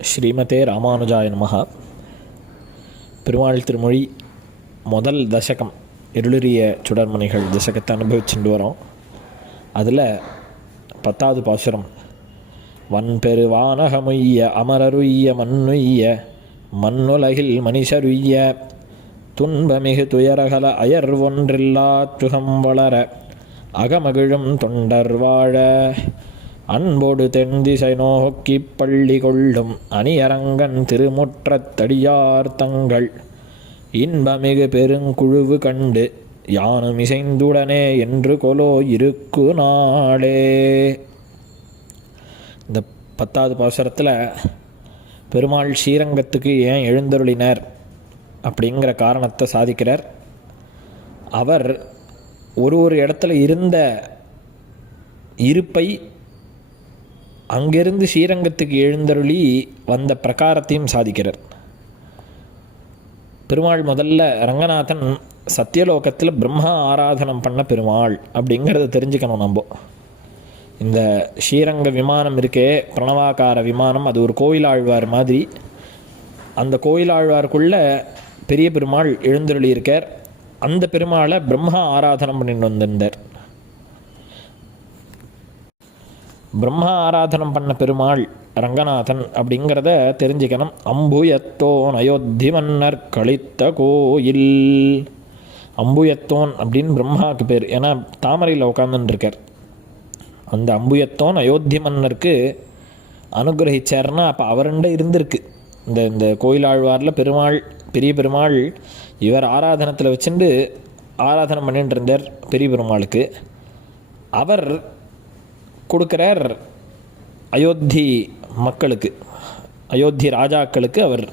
ஸ்ரீமதே ராமானுஜாய நமஹ. பெருமாள் திருமொழி முதல் தசகம் இருளிரிய சுடர்மணிகள் தசகத்தை அனுபவிச்சுட்டு வரோம். அதில் 10வது பாசுரம், வன்பெரு வானகமுய்ய அமரருய்ய மண்ணுய்ய மண்ணுலகில் மனிஷருய்ய துன்பமிகு துயரகல அயர் ஒன்றில்லா துகம் வளர அகமகிழும் தொண்டர் வாழ அன்போடு தென்திசை நோக்கி பள்ளி கொள்ளும் அணியரங்கன் திருமுற்றத்தடியார் தங்கள் இன்பமிகு பெருங்குழுவு கண்டு யானும் இசைந்துடனே என்று கொலோ இருக்கு நாளே. இந்த 10வது பாசுரத்தில் பெருமாள் ஸ்ரீரங்கத்துக்கு ஏன் எழுந்தருளினர் அப்படிங்கிற காரணத்தை சாதிக்கிறார். அவர் ஒரு இடத்துல இருந்த இருப்பை அங்கிருந்து ஸ்ரீரங்கத்துக்கு எழுந்தருளி வந்த பிரகாரத்தையும் சாதிக்கிறார். பெருமாள் முதல்ல ரங்கநாதன் சத்தியலோகத்தில் பிரம்மா ஆராதனம் பண்ண பெருமாள் அப்படிங்கிறத தெரிஞ்சுக்கணும். நம்ம இந்த ஸ்ரீரங்க விமானம் இருக்கே, பிரணவாகார விமானம், அது ஒரு கோயிலாழ்வார் மாதிரி. அந்த கோயிலாழ்வாருக்குள்ளே பெரிய பெருமாள் எழுந்தருளி இருக்கார். அந்த பெருமாளை பிரம்மா ஆராதனம் பண்ணிட்டு வந்திருந்தார். பிரம்மா ஆராதனம் பண்ண பெருமாள் ரங்கநாதன் அப்படிங்கிறத தெரிஞ்சுக்கணும். அம்புயத்தோன் அயோத்தி மன்னர் கழித்த கோயில். அம்புயத்தோன் அப்படின்னு பிரம்மாவுக்கு பேர். ஏன்னா தாமரையில் உட்காந்துருக்கார். அந்த அம்புயத்தோன் அயோத்தி மன்னருக்கு அனுகிரகிச்சார்னா அப்போ அவருண்ட இருந்திருக்கு. இந்த கோயிலாழ்வாரில் பெருமாள், பெரிய பெருமாள் இவர் ஆராதனத்தில் வச்சுட்டு ஆராதனை பண்ணிட்டு இருந்தார் பெரிய பெருமாளுக்கு. அவர் கொடுக்குறார் அயோத்தி மக்களுக்கு, அயோத்தி ராஜாக்களுக்கு அவர்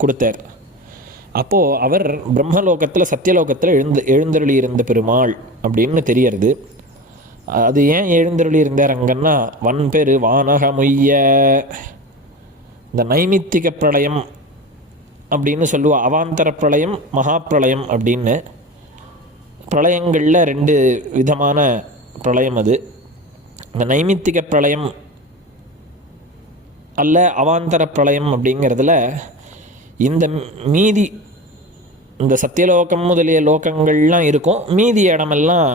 கொடுத்தார். அப்போது அவர் பிரம்மலோகத்தில் சத்தியலோகத்தில் எழுந்தருளி இருந்த பெருமாள் அப்படின்னு தெரியறது. அது ஏன் எழுந்தருளி இருந்தார் அங்கன்னா, வன்பெரு வானகமுய்ய, இந்த நைமித்திக பிரளயம் அப்படின்னு சொல்லுவா. அவாந்தர பிரளயம், மகாப்பிரளயம் அப்படின்னு. பிரளயங்களில் 2 விதமான பிரளயம். அது இந்த நைமித்திக பிரளயம் அல்ல அவாந்தர பிரளயம் அப்படிங்கிறதுல இந்த மீதி இந்த சத்தியலோகம் முதலிய லோகங்கள்லாம் இருக்கும், மீதி இடமெல்லாம்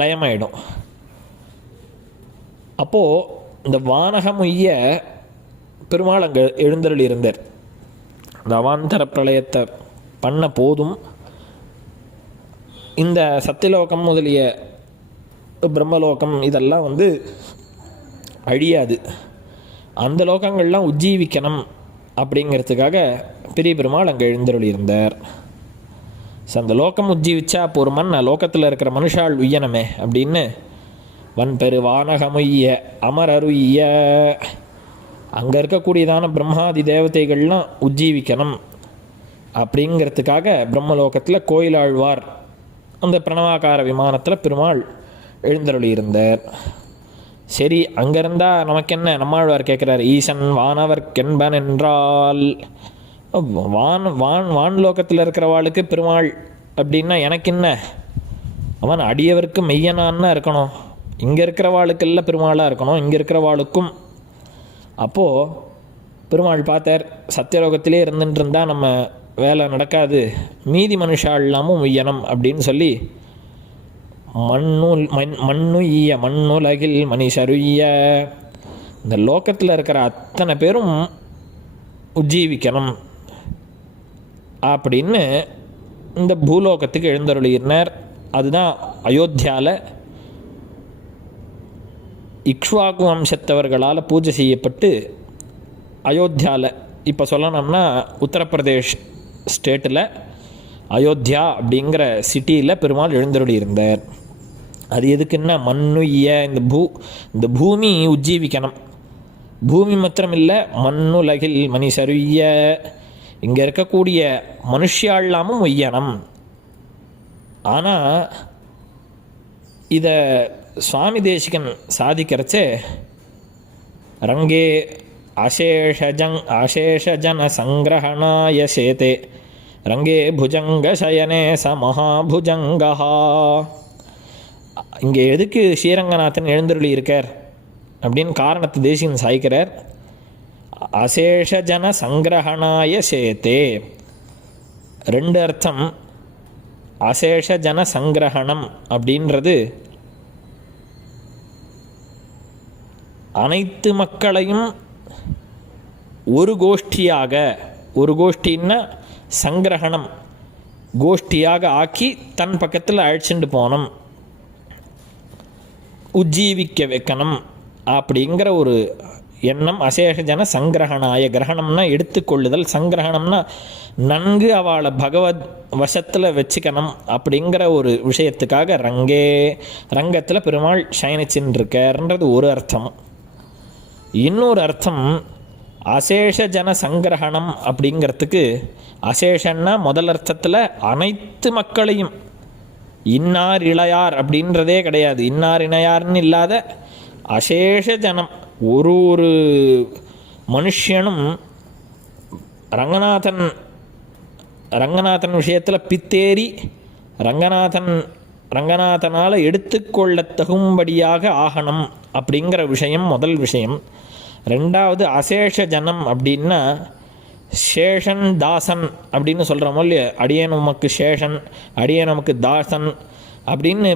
லயமாயிடும். அப்போது இந்த வானகமுய்ய பெருமாள் அங்கே எழுந்தருளி இருந்தார். இந்த அவாந்தர பிரளயத்தை பண்ண போதும் இந்த சத்தியலோகம் முதலிய பிரம்மலோகம் இதெல்லாம் அழியாது. அந்த லோகங்கள்லாம் உஜ்ஜீவிக்கணும் அப்படிங்கிறதுக்காக பெரிய பெருமாள் அங்கே எழுந்தருளி இருந்தார். ஸோ அந்த லோகம் உஜ்ஜீவிச்சா அப்போ ஒரு லோகத்தில் இருக்கிற மனுஷால் உய்யனமே அப்படின்னு வன்பெரு வானகமுய்ய அமரருய்ய, அங்கே இருக்கக்கூடியதான பிரம்மாதி தேவதைகள்லாம் உஜ்ஜீவிக்கணும் அப்படிங்கிறதுக்காக பிரம்மலோகத்தில் கோயிலாழ்வார் அந்த பிரணவாகார விமானத்தில் பெருமாள் எழுந்தருளி இருந்தார். சரி, அங்கே இருந்தால் நமக்கு என்ன? நம்மாழ்வார் கேட்குறார், ஈசன் வானவர்க்கென்பன் என்றால், வான்லோகத்தில் இருக்கிறவாளுக்கு பெருமாள் அப்படின்னா எனக்கு என்ன? அவன் அடியவருக்கு மெய்யனான்னா இருக்கணும். இங்கே இருக்கிறவாளுக்கெல்லாம் பெருமாளாக இருக்கணும், இங்கே இருக்கிறவாளுக்கும். அப்போது பெருமாள் பார்த்தார், சத்தியலோகத்திலே இருந்துட்டு இருந்தால் நம்ம வேலை நடக்காது, மீதி மனுஷால் இல்லாமல் மெய்யனம் அப்படின்னு சொல்லி மண்ணுய்ய மண்ணுலகில் மனிஷருய்ய, இந்த லோகத்தில் இருக்கிற அத்தனை பேரும் உஜ்ஜீவிக்கணும் அப்படின்னு இந்த பூலோகத்துக்கு எழுந்தருளினார். அதுதான் அயோத்தியாவில் இக்ஷ்வாகு வம்சத்தவர்களால் பூஜை செய்யப்பட்டு அயோத்தியாவில், இப்போ சொல்லணும்னா உத்தரப்பிரதேஷ் ஸ்டேட்டில் அயோத்தியா அப்படிங்கிற சிட்டியில் பெருமாள் எழுந்தருளி இருந்தார். அது எதுக்குன்னா, மண்ணுய்ய, இந்த பூமி உஜ்ஜீவிக்கணும். பூமி மாத்திரமில்லை, மண்ணுலகில் மனிஷருய்ய, இங்கே இருக்கக்கூடிய மனுஷியாளாமும் ஒய்யனம். ஆனால் இதை சுவாமி தேசிகன் சாதிக்கிறச்சே, ரங்கே அசேஷஜன சங்கிரகணாய சேதே ரங்கே புஜங்க சயனே ச மகாபுஜங்கா. இங்கே எதுக்கு ஸ்ரீரங்கநாதன் எழுந்தருளி இருக்கார் அப்படின்னு காரணத்தை தேசிகன் சாய்க்கிறார். அசேஷஜன சங்கிரகணாய சேத்தே. ரெண்டு அர்த்தம். அசேஷஜன சங்கிரகணம் அப்படின்றது அனைத்து மக்களையும் ஒரு கோஷ்டியாக, ஒரு கோஷ்டின்னா சங்கிரகணம், கோஷ்டியாக ஆக்கி தன் பக்கத்தில் அழைச்சிட்டு போகணும், உஜ்ஜீவிக்க வைக்கணும் அப்படிங்கிற ஒரு எண்ணம். அசேஷஜன சங்கிரகணாய, கிரகணம்னா எடுத்துக்கொள்ளுதல், சங்கிரகணம்னா நன்கு அவளை பகவத் வசத்தில் வச்சுக்கணும் அப்படிங்கிற ஒரு விஷயத்துக்காக ரங்கத்தில் பெருமாள் சயனிச்சுன்னு இருக்கார்ன்றது ஒரு அர்த்தம். இன்னொரு அர்த்தம் அசேஷஜன சங்கிரகணம் அப்படிங்கிறதுக்கு, அசேஷன்னா முதல் அர்த்தத்தில் அனைத்து மக்களையும், இன்னார் இளையார் அப்படின்றதே கிடையாது, இன்னார் இணையார்னு இல்லாத அசேஷ ஜனம், ஒரு ஒரு மனுஷனும் ரங்கநாதன் விஷயத்தில் பித்தேறி ரங்கநாதனால் எடுத்துக்கொள்ள தகும்படியாக ஆகணும் அப்படிங்கிற விஷயம் முதல் விஷயம். ரெண்டாவது அசேஷ ஜனம் அப்படின்னா சேஷன் தாசன் அப்படின்னு சொல்கிறோமோ இல்லையா, அடியேன் உமக்கு சேஷன், அடியேன் நமக்கு தாசன் அப்படின்னு,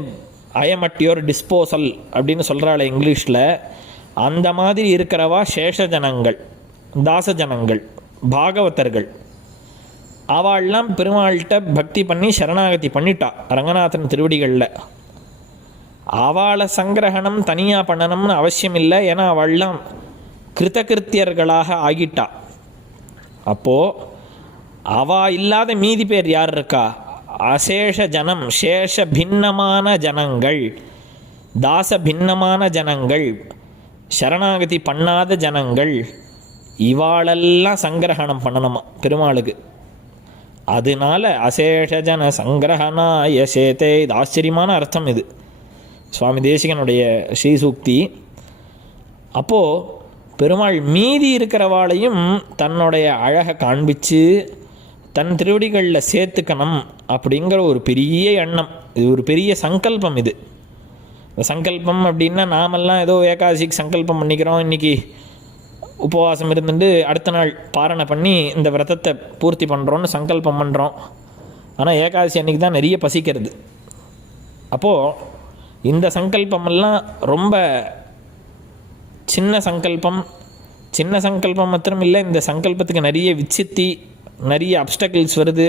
ஐஎம் அட் யுவர் டிஸ்போசல் அப்படின்னு சொல்கிறாள் இங்கிலீஷில். அந்த மாதிரி இருக்கிறவா சேஷ ஜனங்கள், தாச ஜனங்கள், பாகவதர்கள். அவள்லாம் பெருமாள்கிட்ட பக்தி பண்ணி சரணாகதி பண்ணிட்டா ரங்கநாதன் திருவடிகளில். அவளை சங்கிரகணம் தனியாக பண்ணணும்னு அவசியம் இல்லை, ஏன்னா அவள்லாம் கிருத்தகிருத்தியர்களாக ஆகிட்டா. அப்போது அவள் இல்லாத மீதி பேர் யார் இருக்கா? அசேஷ ஜனம், சேஷ பின்னமான ஜனங்கள், தாச பின்னமான ஜனங்கள், சரணாகதி பண்ணாத ஜனங்கள், இவாளெல்லாம் சங்கிரகணம் பண்ணணுமா பெருமாளுக்கு. அதனால அசேஷஜன சங்கிரகணாய சேத்தே. இது ஆச்சரியமான அர்த்தம். இது சுவாமி தேசிகனுடைய ஸ்ரீசூக்தி. அப்போது பெருமாள் மீதி இருக்கிறவாளையும் தன்னுடைய அழகை காண்பித்து தன் திருவடிகளில் சேர்த்துக்கணும் அப்படிங்கிற ஒரு பெரிய எண்ணம், இது ஒரு பெரிய சங்கல்பம். இது சங்கல்பம் அப்படின்னா நாமெல்லாம் ஏதோ ஏகாதசிக்கு சங்கல்பம் பண்ணிக்கிறோம், இன்றைக்கி உபவாசம் இருந்துட்டு அடுத்த நாள் பாரணை பண்ணி இந்த விரதத்தை பூர்த்தி பண்ணுறோன்னு சங்கல்பம் பண்ணுறோம். ஆனால் ஏகாதசி அன்றைக்கி தான் நிறைய பசிக்கிறது. அப்போது இந்த சங்கல்பமெல்லாம் ரொம்ப சின்ன சங்கல்பம். சின்ன சங்கல்பம் மாத்திரம் இல்லை, இந்த சங்கல்பத்துக்கு நிறைய விச்சித்தி, நிறைய அப்டக்கிள்ஸ் வருது.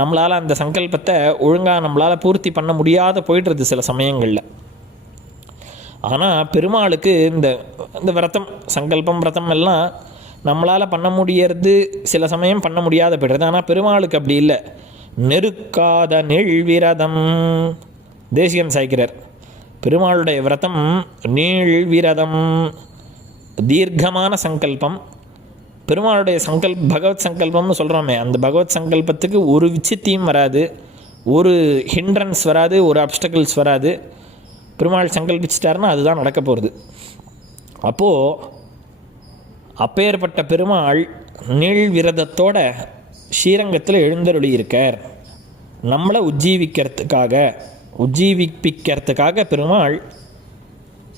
நம்மளால் அந்த சங்கல்பத்தை ஒழுங்காக நம்மளால் பூர்த்தி பண்ண முடியாத போய்ட்டுருது சில சமயங்களில். ஆனால் பெருமாளுக்கு இந்த விரதம், சங்கல்பம், விரதம் எல்லாம் நம்மளால் பண்ண முடியறது, சில சமயம் பண்ண முடியாத போய்டுறது. ஆனால் பெருமாளுக்கு அப்படி இல்லை. நெருக்காத நீழ்விரதம் தேசிகன் சாய்க்கிறார். பெருமாளுடைய விரதம் நீழ்விரதம், தீர்க்கமான சங்கல்பம். பெருமாளுடைய பகவத் சங்கல்பம்னு சொல்கிறோமே, அந்த பகவத் சங்கல்பத்துக்கு ஒரு விச்சித்தியும் வராது, ஒரு ஹிண்ட்ரன்ஸ் வராது, ஒரு அப்டக்கிள்ஸ் வராது. பெருமாள் சங்கல்பிச்சிட்டாருன்னா அதுதான் நடக்க போகிறது. அப்போது அப்பேற்பட்ட பெருமாள் நீள் விரதத்தோட ஸ்ரீரங்கத்தில் எழுந்தருளி இருக்கார். நம்மளை உஜ்ஜீவிப்பிக்கிறதுக்காக பெருமாள்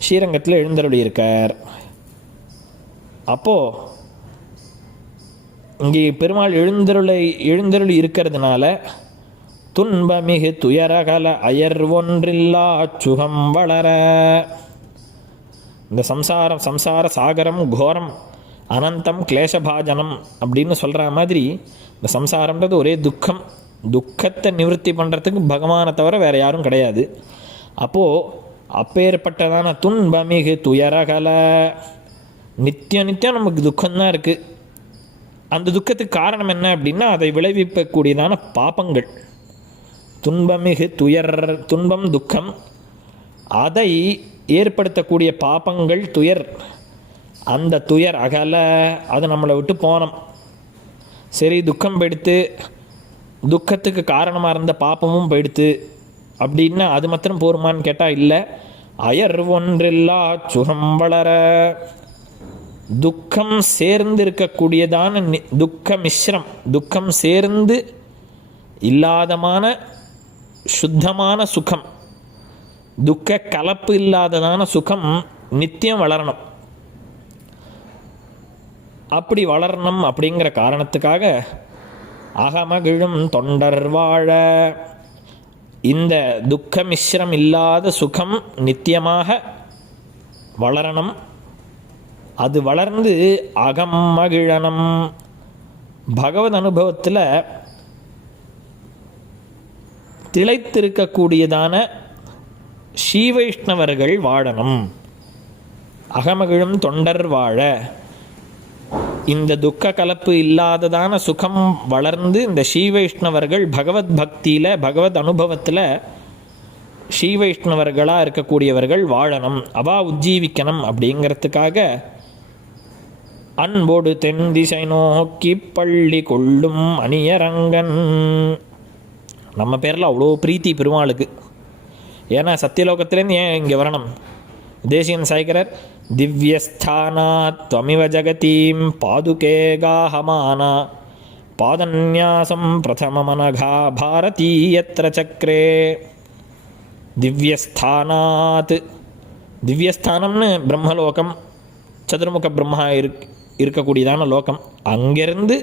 ஸ்ரீரங்கத்தில் எழுந்தருளி இருக்கார். அப்போது இங்கே பெருமாள் எழுந்தருளி இருக்கிறதுனால துன்பமிகு துயரகல அயர் ஒன்றில்லா சுகம் வளர. இந்த சம்சார சாகரம் கோரம் அனந்தம் கிளேசபாஜனம் அப்படின்னு சொல்கிற மாதிரி இந்த சம்சாரம்ன்றது ஒரே துக்கம். துக்கத்தை நிவர்த்தி பண்ணுறதுக்கு பகவானை தவிர வேறு யாரும் கிடையாது. அப்போது அப்பேற்பட்டதான துன்பமிகு துயரகல, நித்தியம் நமக்கு துக்கம்தான் இருக்குது. அந்த துக்கத்துக்கு காரணம் என்ன அப்படின்னா அதை விளைவிக்கக்கூடியதான பாபங்கள். துன்பமிகு துன்பம் துக்கம், அதை ஏற்படுத்தக்கூடிய பாபங்கள் துயர். அந்த துயர் அகல, அது நம்மளை விட்டு போனோம். சரி, துக்கம் போயிடுத்து, துக்கத்துக்கு காரணமாக இருந்த பாப்பமும் போயிடுத்து அப்படின்னா அது மாத்திரம் போருமான்னு கேட்டால் இல்லை. அயர் ஒன்றில்லா சுகம் வளர, துக்கம் சேர்ந்து இருக்கக்கூடியதான துக்க மிஸ்ரம், துக்கம் சேர்ந்து இல்லாதமான சுத்தமான சுகம், துக்க கலப்பு இல்லாததான சுகம் நித்தியம் வளரணும். அப்படி வளரணும் அப்படிங்கிற காரணத்துக்காக அகமகிழும் தொண்டர் வாழ, இந்த துக்கமிஸ்ரம் இல்லாத சுகம் நித்தியமாக வளரணும். அது வளர்ந்து அகம் மகிழனம், பகவத் அனுபவத்தில் திளைத்திருக்கக்கூடியதான ஸ்ரீவைஷ்ணவர்கள் வாழணும். அகமகிழும் தொண்டர் வாழ, இந்த துக்க கலப்பு இல்லாததான சுகம் வளர்ந்து இந்த ஸ்ரீவைஷ்ணவர்கள் பகவத் பக்தியில் பகவத் அனுபவத்தில் ஸ்ரீவைஷ்ணவர்களாக இருக்கக்கூடியவர்கள் வாழணும், அவா உஜ்ஜீவிக்கணும். அப்படிங்கிறதுக்காக அன்போடு தென் திசை நோக்கி பள்ளி கொள்ளும் அணியரங்கன். நம்ம பேரில் அவ்வளோ பிரீத்தி பெருமாளுக்கு. ஏன்னா சத்தியலோகத்திலேருந்து ஏன் இங்கே வரணும்? தேசியன் சாய்க்கிறார், திவ்யஸ்தானாத் துவமிவ ஜகதீம் பாதுகே காஹமானா பாதன்யாசம் பிரதமமனகா பாரதீயத்ர சக்ரே. திவ்யஸ்தானாத், திவ்யஸ்தானம்னு பிரம்மலோகம், சதுர்முக பிரம்மா இருக்கக்கூடியதான லோகம். அங்கேருந்து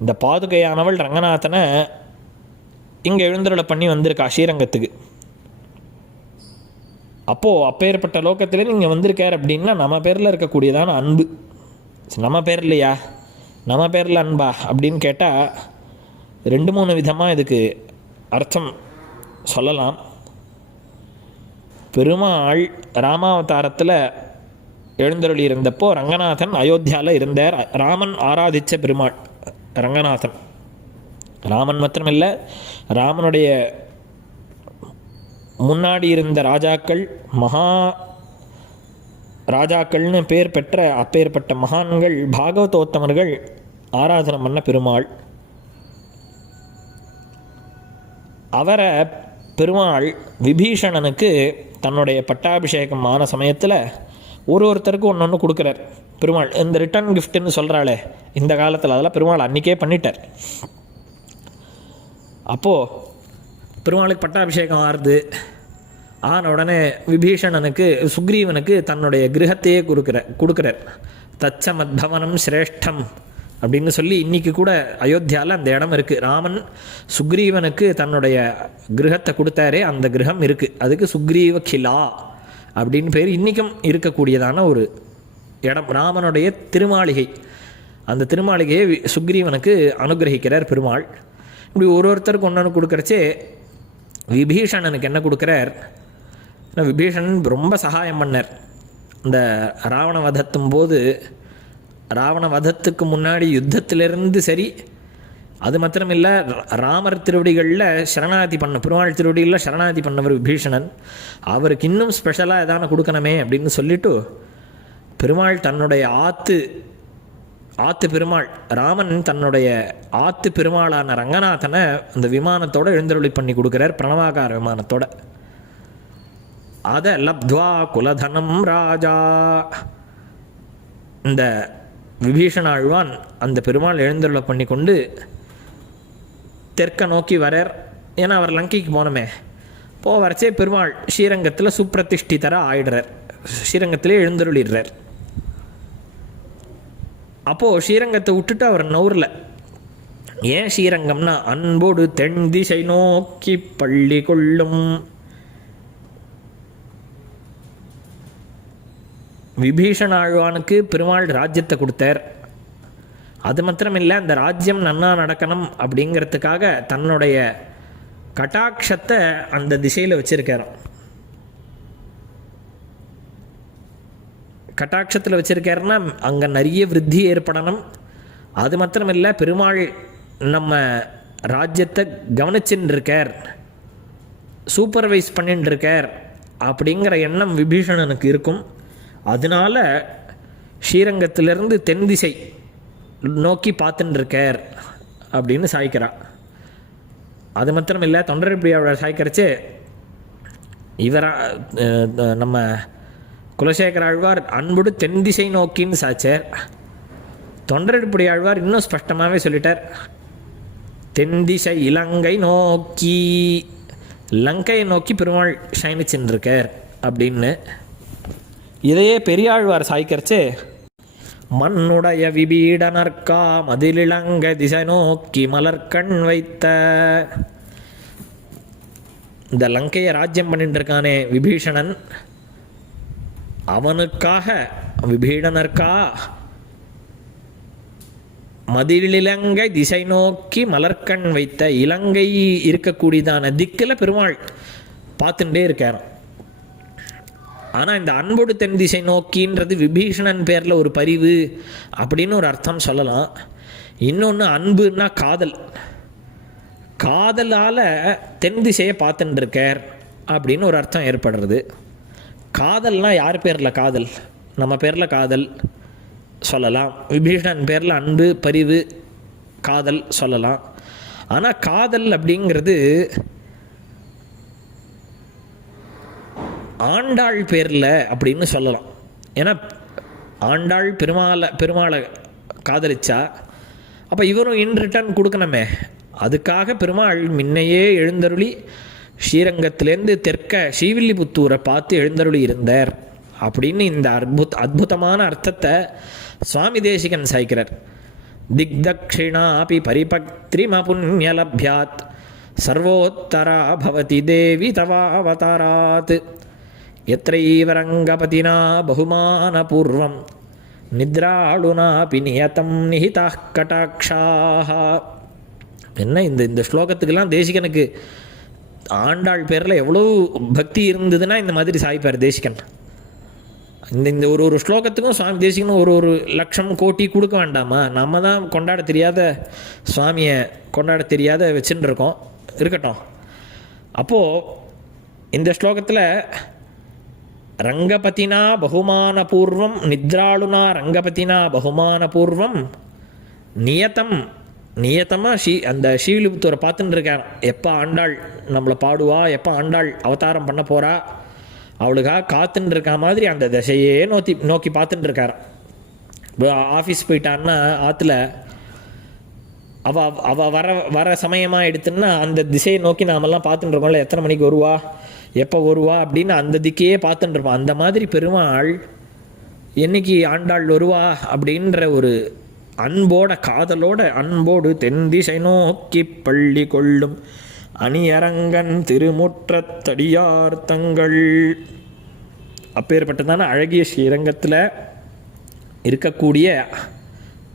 இந்த பாதுகையானவள் ரங்கநாதனை இங்கே எழுந்தருளை பண்ணி வந்திருக்கா ஸ்ரீரங்கத்துக்கு. அப்போது அப்பேற்பட்ட லோகத்திலே நீங்கள் வந்திருக்கார் அப்படின்னா நம்ம பேரில் இருக்கக்கூடியதான அன்பு. நம்ம பேர் இல்லையா, நம்ம பேரில் அன்பா அப்படின்னு கேட்டால் 2-3 விதமாக இதுக்கு அர்த்தம் சொல்லலாம். பெருமாள் ராமாவதாரத்தில் எழுந்தருளி இருந்தப்போ ரங்கநாதன் அயோத்தியாவில் இருந்தார். ராமன் ஆராதித்த பெருமாள் ரங்கநாதன். ராமன் மாத்திரமில்லை, ராமனுடைய முன்னாடி இருந்த ராஜாக்கள், மகா ராஜாக்கள்னு பேர் பெற்ற அப்பேற்பட்ட மகான்கள், பாகவதோத்தமர்கள் ஆராதனை பண்ண பெருமாள். அவரை பெருமாள் விபீஷணனுக்கு தன்னுடைய பட்டாபிஷேகம் ஆன சமயத்தில் ஒருத்தருக்கும் ஒன்று ஒன்று கொடுக்குறார் பெருமாள். இந்த ரிட்டர்ன் கிஃப்ட்டுன்னு சொல்கிறாளே இந்த காலத்தில், அதெல்லாம் பெருமாள் அன்றைக்கே பண்ணிட்டார். அப்போது பெருமாளுக்கு பட்டாபிஷேகம் ஆன உடனே விபீஷணனுக்கு, சுக்ரீவனுக்கு தன்னுடைய கிரகத்தையே கொடுக்குறார். தச்ச மத்பவனம் சிரேஷ்டம் அப்படின்னு சொல்லி இன்றைக்கி கூட அயோத்தியாவில் அந்த இடம் இருக்குது. ராமன் சுக்ரீவனுக்கு தன்னுடைய கிரகத்தை கொடுத்தாரே, அந்த கிரகம் இருக்குது. அதுக்கு சுக்ரீவ கிலா அப்படின்னு பேர். இன்றைக்கும் இருக்கக்கூடியதான ஒரு இடம், ராமனுடைய திருமாளிகை. அந்த திருமாளிகையை சுக்ரீவனுக்கு அனுகிரகிக்கிறார் பெருமாள். இப்படி ஒருத்தருக்கு ஒன்று கொடுக்குறச்சே விபீஷணனுக்கு என்ன கொடுக்குறார்? விபீஷணன் ரொம்ப சகாயம் பண்ணார். இந்த ராவண வதத்தும் போது, ராவண வதத்துக்கு முன்னாடி யுத்தத்திலிருந்து சரி, அது மாத்திரம் இல்லை, ராமர் திருவடிகளில் சரணாதி பண்ண, பெருமாள் திருவடிகளில் சரணாதி பண்ணவர் விபீஷணன். அவருக்கு இன்னும் ஸ்பெஷலாக எதான கொடுக்கணுமே அப்படின்னு சொல்லிவிட்டு பெருமாள் தன்னுடைய ஆத்து பெருமாள், ராமன் தன்னுடைய ஆத்து பெருமாளான ரங்கநாதனை அந்த விமானத்தோடு எழுந்தருளி பண்ணி கொடுக்குறார், பிரணவாகார விமானத்தோட. அதை லப்த்வா குலதனம் ராஜா, இந்த விபீஷண ஆழ்வான் அந்த பெருமாள் எழுந்தருளை பண்ணி கொண்டு தெற்க நோக்கி வரார். ஏன்னா அவர் லங்கைக்கு போனமே, வரச்சே பெருமாள் ஸ்ரீரங்கத்தில் சுப்பிரதிஷ்டிதராக ஆயிடுறார், ஸ்ரீரங்கத்திலே எழுந்தருளிடுறார். அப்போது ஸ்ரீரங்கத்தை விட்டுட்டு அவர் நவுரில். ஏன் ஸ்ரீரங்கம்னா, அன்போடு தென் திசை நோக்கி பள்ளி கொள்ளும். விபீஷண ஆழ்வானுக்கு பெருமாள் ராஜ்யத்தை கொடுத்தார். அது மாத்திரமில்லை, அந்த ராஜ்யம் நன்னா நடக்கணும் அப்படிங்கிறதுக்காக தன்னுடைய கட்டாட்சத்தை அந்த திசையில் வச்சுருக்காராம். கட்டாட்சத்தில் வச்சுருக்காருன்னா அங்கே நிறைய விருத்தி ஏற்படணும். அது மாத்திரமில்லை, பெருமாள் நம்ம ராஜ்யத்தை கவனிச்சுன்னு இருக்கார், சூப்பர்வைஸ் பண்ணின்னு இருக்கார் அப்படிங்கிற எண்ணம் விபீஷணனுக்கு இருக்கும். அதனால ஸ்ரீரங்கத்திலிருந்து தென் திசை நோக்கி பார்த்துன்னு இருக்கார் அப்படின்னு சாய்க்கிறார். அது மாத்திரம் இல்லை, தொண்டரடிப்படியாளர் சாய்க்கிறச்சு நம்ம குலசேகர ஆழ்வார் அன்புடு தென் திசை நோக்கின்னு சாய்ச்சார். தொண்டரடிப்படி ஆழ்வார் இன்னும் ஸ்பஷ்டமாகவே சொல்லிட்டார், தென் திசை இலங்கை நோக்கி, லங்கையை நோக்கி பெருமாள் சயனிச்சுருக்கார் அப்படின்னு. இதையே பெரியாழ்வார் சாய்க்கிறச்சே மண்ணுடைய விபீடனர்க்கா மதிலிளங்க திசை நோக்கி மலர்கண் வைத்த. இந்த லங்கையை ராஜ்யம் பண்ணிட்டு இருக்கானே விபீஷணன், அவனுக்காக விபீடனர்க்கா மதிலிலங்கை திசை நோக்கி மலர்கண் வைத்த. இலங்கை இருக்கக்கூடியதான திக்கில் பெருமாள் பார்த்துட்டே இருக்கார். ஆனால் இந்த அன்போடு தென் திசை நோக்கின்றது விபீஷணன் பேரில் ஒரு பரிவு அப்படின்னு ஒரு அர்த்தம் சொல்லலாம். இன்னொன்று அன்புன்னா காதல், காதலால் தென் திசையை பார்த்துட்டு இருக்கார் அப்படின்னு ஒரு அர்த்தம் ஏற்படுறது. காதல்னால் யார் பேரில் காதல்? நம்ம பேரில் காதல் சொல்லலாம், விபீஷணன் பேரில் அன்பு பரிவு காதல் சொல்லலாம். ஆனால் காதல் அப்படிங்கிறது ஆண்டாள் பேரில் அப்படின்னு சொல்லலாம். ஏன்னா ஆண்டாள் பெருமாளை காதலிச்சா அப்போ இவரும் இன் ரிட்டர்ன் கொடுக்கணுமே. அதுக்காக பெருமாள் முன்னையே எழுந்தருளி ஸ்ரீரங்கத்திலேருந்து தெற்க ஸ்ரீவில்லிபுத்தூரை பார்த்து எழுந்தருளி இருந்தார் அப்படின்னு இந்த அற்புதமான அர்த்தத்தை சுவாமி தேசிகன் சாய்க்கிறார். திக்தக்ஷிணாபி பரிபக்திரிமபுண்யலப்யாத் சர்வோத்தரா பவதி தேவி தவாவதாராத் எத்ரைவரங்கபதினா பகுமானபூர்வம் நித்ராளுனாபி நியதம் நிஹிதாः கடாட்சாः. என்ன இந்த ஸ்லோகத்துக்கெல்லாம் தேசிகனுக்கு ஆண்டாள் பேரில் எவ்வளோ பக்தி இருந்ததுன்னா இந்த மாதிரி சாய்ப்பார் தேசிகன். இந்த ஒரு ஸ்லோகத்துக்கும் சுவாமி தேசிகனும் ஒரு லட்சம் கோட்டி கொடுக்க வேண்டாமா? நம்ம தான் கொண்டாட தெரியாத சுவாமியை கொண்டாட தெரியாத வச்சுன்னு இருக்கோம், இருக்கட்டும். அப்போது இந்த ஸ்லோகத்தில் ரங்கபதினா பகுமானபூர்வம் நித்ராளுனா ரங்கபதினா பகுமானபூர்வம் நியத்தமாக அந்த ஸ்ரீவில்லிபுத்தூரை பார்த்துட்டு இருக்கார். எப்போ ஆண்டாள் நம்மளை பாடுவா, எப்போ ஆண்டாள் அவதாரம் பண்ண போகிறா, அவளுக்காக காத்துன்னு இருக்கா மாதிரி அந்த திசையே நோக்கி பார்த்துட்டு இருக்கார். இப்போ ஆஃபீஸ் போயிட்டான்னா ஆற்றுல அவள் வர சமயமாக எடுத்துன்னா அந்த திசையை நோக்கி நாமெல்லாம் பார்த்துட்டு இருக்கோம்ல, எத்தனை மணிக்கு வருவா எப்போ வருவா அப்படின்னு அந்த திக்கையே பார்த்துட்டு இருப்போம். அந்த மாதிரி பெருமாள் என்னைக்கு ஆண்டாள் வருவா அப்படின்ற ஒரு அன்போடு தென் திசை நோக்கி பள்ளி கொள்ளும் அணியரங்கன் திருமுற்றத்தடியார் தங்கள். அப்பேற்பட்டதான அழகிய ஸ்ரீரங்கத்தில் இருக்கக்கூடிய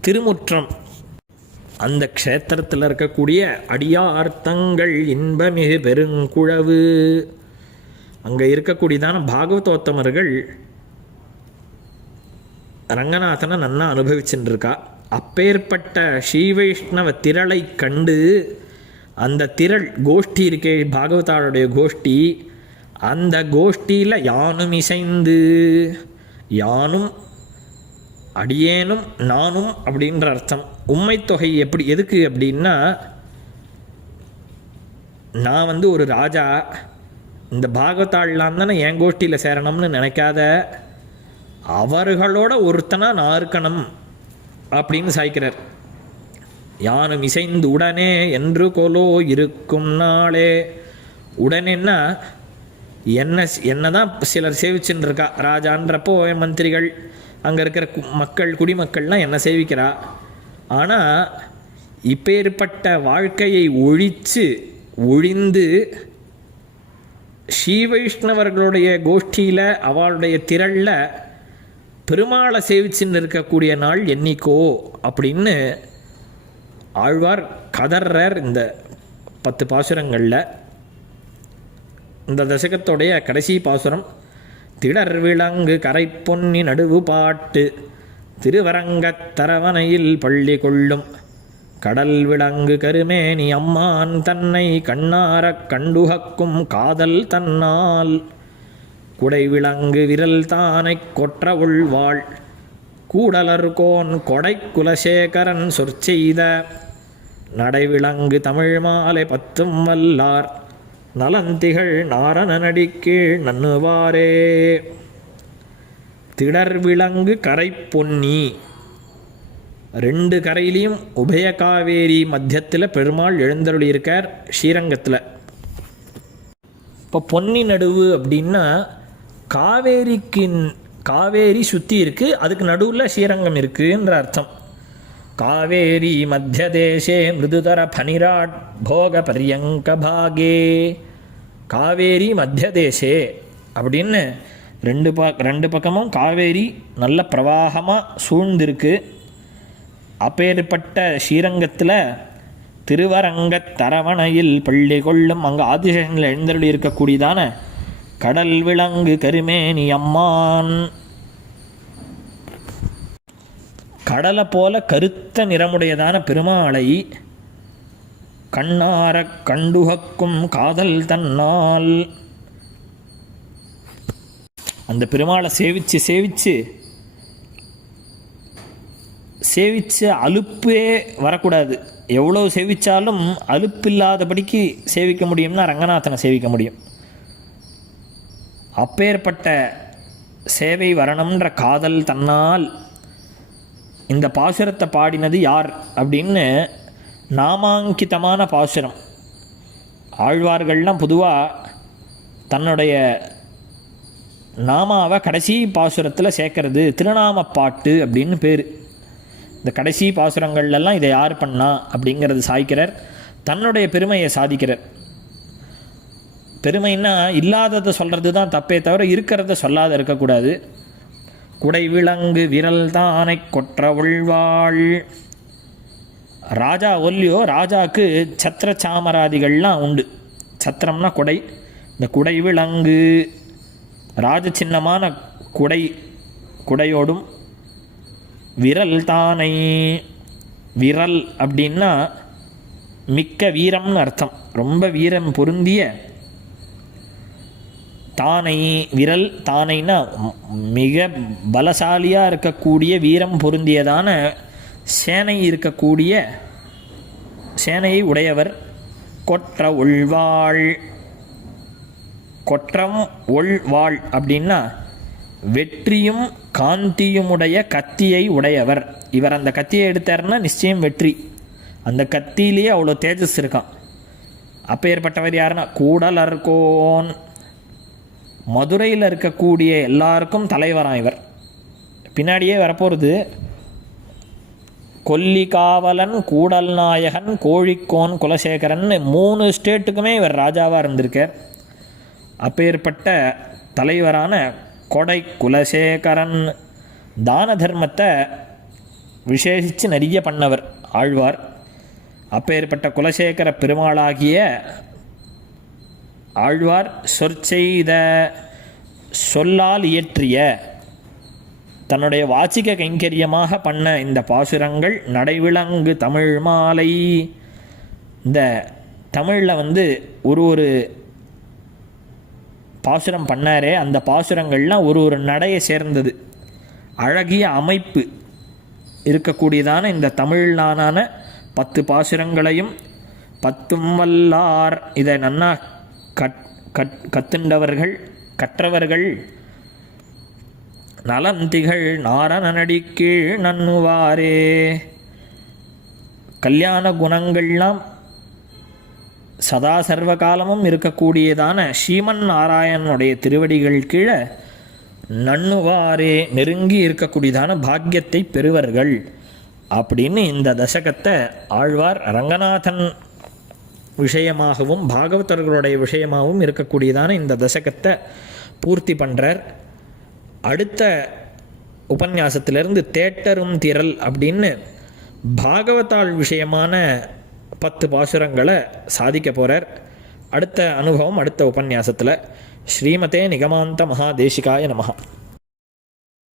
திருமுற்றம், அந்த க்ஷேத்திரத்தில் இருக்கக்கூடிய அடியார் தங்கள் இன்பமிகு பெருங்குழவு, அங்கே இருக்கக்கூடியதான பாகவதோத்தமர்கள் ரங்கநாதனை நன்னா அனுபவிச்சுட்டு இருக்கா. அப்பேற்பட்ட ஸ்ரீ வைஷ்ணவ திரளை கண்டு அந்த திரள் கோஷ்டி இருக்கே பாகவதாளுடைய கோஷ்டி, அந்த கோஷ்டியில் யானும் இசைந்து, யானும் அடியேனும் நானும் அப்படின்ற அர்த்தம். உம்மைத்தொகை எதுக்கு அப்படின்னா, நான் ஒரு ராஜா, இந்த பாகவதாள்லாம் தானே என் கோஷ்டியில் சேரணும்னு நினைக்காத, அவர்களோட ஒருத்தனா நான் இருக்கணும் அப்படின்னு சாய்க்கிறார். யானும் இசைந்து உடனே என்று கொலோ இருக்கும் நாளே. உடனேன்னா என்ன தான் சிலர் சேவிச்சுன்னு இருக்கா. ராஜான்றப்போ மந்திரிகள் அங்கே இருக்கிற குடிமக்கள்லாம் என்ன சேவிக்கிறா. ஆனால் இப்பேற்பட்ட வாழ்க்கையை ஒழிந்து ஸ்ரீ வைஷ்ணவர்களுடைய கோஷ்டியில் அவளுடைய திரளில் பெருமாளை சேவிச்சுன்னு இருக்கக்கூடிய நாள் என்னைக்கோ அப்படின்னு ஆழ்வார் கதர்றார் இந்த 10 பாசுரங்களில். இந்த தசகத்தோடைய கடைசி பாசுரம் திடர் விளங்கு கரை பொன்னி நடுவு பாட்டு திருவரங்கத் தரவணையில் பள்ளி கொள்ளும் கடல் விளங்கு கருமேனி அம்மான் தன்னை கண்ணாரக் கண்டுகக்கும் காதல் தன்னால் குடை விளங்கு விரல் தானை கொற்ற உள்வாள் கூடலர்கோன் கொடை குலசேகரன் சொற்செய்த நடைவிளங்கு தமிழ் மாலை 10 வல்லார் நலந்திகள் நாரணனடி கீழ் நன்னுவாரே. திடர் விளங்கு கரை பொன்னி, 2 கரையிலையும் உபய காவேரி மத்தியத்தில் பெருமாள் எழுந்தருளி இருக்கார் ஸ்ரீரங்கத்தில். இப்போ பொன்னி நடுவு அப்படின்னா காவேரி சுற்றி இருக்குது, அதுக்கு நடுவில் ஸ்ரீரங்கம் இருக்குன்ற அர்த்தம். காவேரி மத்திய தேசே மிருதுதர பனிராட் போக பரியங்க பாகே. காவேரி மத்திய தேசே அப்படின்னு ரெண்டு பக்கமும் காவேரி நல்ல பிரவாகமாக சூழ்ந்திருக்கு. அப்பேற்பட்ட ஸ்ரீரங்கத்தில் திருவரங்கத் தரவணையில் பள்ளி கொள்ளும் அங்கே ஆதிசேஷனில் எழுந்தருளி இருக்கக்கூடியதான கடல் விலங்கு கருமேனி அம்மான், கடலை போல கருத்த நிறமுடையதான பெருமாளை கண்ணார கண்டுகக்கும் காதல் தன்னால், அந்த பெருமாளை சேவிச்சு அலுப்பே வரக்கூடாது. எவ்வளோ சேவித்தாலும் அலுப்பில்லாதபடிக்கு சேவிக்க முடியும்னா ரங்கநாதனை சேவிக்க முடியும். அப்பேற்பட்ட சேவை வரணுன்ற காதல் தன்னால் இந்த பாசுரத்தை பாடினது யார் அப்படின்னு நாமாங்கிதமான பாசுரம். ஆழ்வார்கள்லாம் பொதுவாக தன்னுடைய நாமாவை கடைசி பாசுரத்தில் சேர்க்கறது திருநாம பாட்டு அப்படின்னு பேர். இந்த கடைசி பாசுரங்கள்லாம் இதை யார் பண்ணா அப்படிங்கிறது சாய்க்கிறார், தன்னுடைய பெருமையை சாதிக்கிறார். பெருமைன்னா இல்லாததை சொல்கிறது தான் தப்பே தவிர இருக்கிறத சொல்லாத இருக்கக்கூடாது. குடை விலங்கு விரல் தானை கொற்ற உள்வாள். ராஜா ஒல்லியோ, ராஜாவுக்கு சத்திர சாமராதிகள்லாம் உண்டு. சத்திரம்னா குடை. இந்த குடை விலங்கு ராஜ சின்னமான குடையோடும் விரல் தானை, விரல் அப்படின்னா மிக்க வீரம்னு அர்த்தம், ரொம்ப வீரம் பொருந்திய. தானை விரல் தானைனா மிக பலசாலியாக இருக்கக்கூடிய வீரம் பொருந்தியதான சேனை இருக்கக்கூடிய சேனையை உடையவர். கொற்ற உள்வாள், கொற்றம் ஒள்வாள் அப்படின்னா வெற்றியும் காந்தியுமுடைய கத்தியை உடையவர். இவர் அந்த கத்தியை எடுத்தார்னா நிச்சயம் வெற்றி. அந்த கத்தியிலேயே அவ்வளோ தேஜஸ் இருக்கான். அப்பேற்பட்டவர் யாருன்னா கூடலர்கோன், மதுரையில் இருக்கக்கூடிய எல்லாருக்கும் தலைவரான் இவர். பின்னாடியே வரப்போகிறது கொல்லி காவலன், கூடல் நாயகன், கோழிக்கோன், குலசேகரன் 3 ஸ்டேட்டுக்குமே இவர் ராஜாவாக இருந்திருக்கார். அப்பேற்பட்ட தலைவரான கொடை குலசேகரன் தான தர்மத்தை விசேஷித்து நிறைய பண்ணவர் ஆழ்வார். அப்பேற்பட்ட குலசேகர பெருமாளாகிய ஆழ்வார் சொற்செய்த சொல்லால் இயற்றிய தன்னுடைய வாச்சிக கைங்கரியமாக பண்ண இந்த பாசுரங்கள் நடைவிலங்கு தமிழ் மாலை. இந்த தமிழில் ஒரு பாசுரம் பண்ணாரே, அந்த பாசுரங்கள்லாம் ஒரு நடையை சேர்ந்தது. அழகிய அமைப்பு இருக்கக்கூடியதான இந்த தமிழ்நானான 10 பாசுரங்களையும் 10 வல்லார், இதை நன்னா கத்துண்டவர்கள் கற்றவர்கள் நலந்திகள் நாரணனடி கீழ் நன்னுவாரே. கல்யாண குணங்கள்லாம் சதா சர்வகாலமும் இருக்கக்கூடியதான ஸ்ரீமன் நாராயணனுடைய திருவடிகள் கீழே நன்னுவாரே நெருங்கி இருக்கக்கூடியதான பாக்கியத்தை பெறுவர்கள் அப்படின்னு இந்த தசகத்தை ஆழ்வார் ரங்கநாதன் விஷயமாகவும் பாகவதர்களுடைய விஷயமாகவும் இருக்கக்கூடியதான இந்த தசகத்தை பூர்த்தி பண்ணுறார். அடுத்த உபன்யாசத்திலிருந்து தேட்டரும் திரள் அப்படின்னு பாகவதாள் விஷயமான 10 பாசுரங்களை சாதிக்க போகிறார். அடுத்த அனுபவம் அடுத்த உபன்யாசத்தில். ஸ்ரீமதே நிகமாந்த மகாதேசிகாய நமஹ.